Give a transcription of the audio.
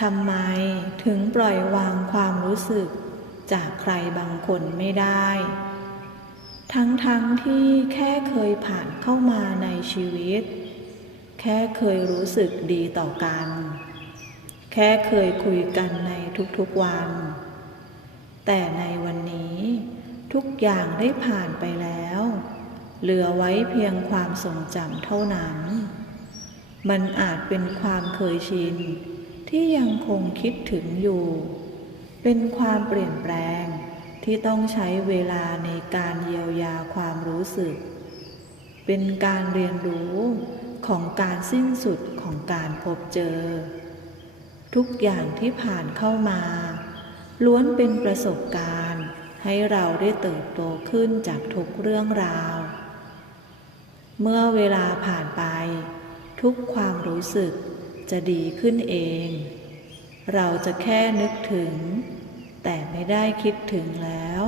ทำไมถึงปล่อยวางความรู้สึกจากใครบางคนไม่ได้ ทั้งๆทที่แค่เคยผ่านเข้ามาในชีวิต แค่เคยรู้สึกดีต่อกัน แค่เคยคุยกันในทุกๆวัน แต่ในวันนี้ทุกอย่างได้ผ่านไปแล้ว เหลือไว้เพียงความทรงจำเท่านั้น มันอาจเป็นความเคยชิน ที่ยังคงคิดถึงอยู่ เป็นความเปลี่ยนแปลงที่ต้องใช้เวลาในการเยียวยาความรู้สึก เป็นการเรียนรู้ของการสิ้นสุดของการพบเจอ ทุกอย่างที่ผ่านเข้ามา ล้วนเป็นประสบการณ์ให้เราได้เติบโตขึ้นจากทุกเรื่องราว เมื่อเวลาผ่านไป ทุกความรู้สึก จะดีขึ้นเอง เราจะแค่นึกถึง แต่ไม่ได้คิดถึงแล้ว